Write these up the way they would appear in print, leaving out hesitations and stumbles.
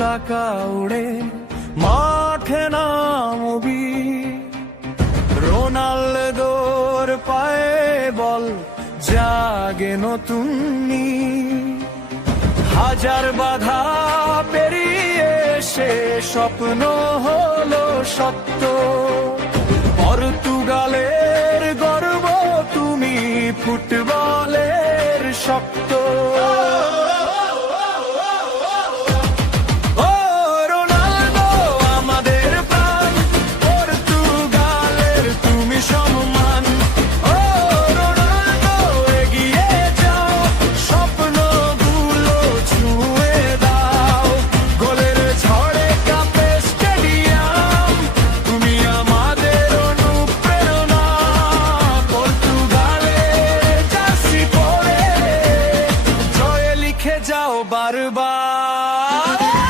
পতাকা উড়ে মাঠে নামবি, রোনালদোর পায়ে বল জাগে নতুন নীড়। হাজার বাধা পেরিয়ে সে স্বপ্ন হলো সত্য, পর্তুগালের গর্ব তুমি, ফুটবলের শক্ত। যাও বারবার,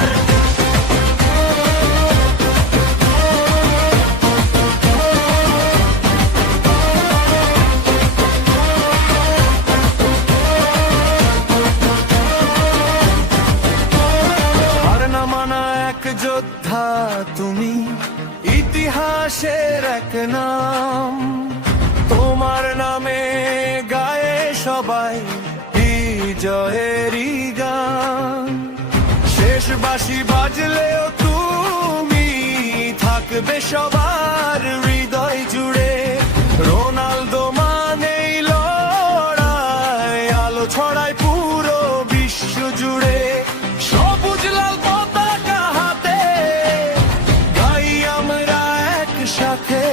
হার না মানা এক যোদ্ধা তুমি, ইতিহাসের এক নাম। তোমার নামে গায়ে সবাই বিজয়েরই গান। শেষ বাঁশি বাজলেও তুমি থাকবে সবার হৃদয় জুড়ে। রোনালদো মানেই লড়াই, আলো ছড়ায় পুরো বিশ্ব জুড়ে। সবুজ লাল পতাকা হাতে গাই আমরা একসাথে।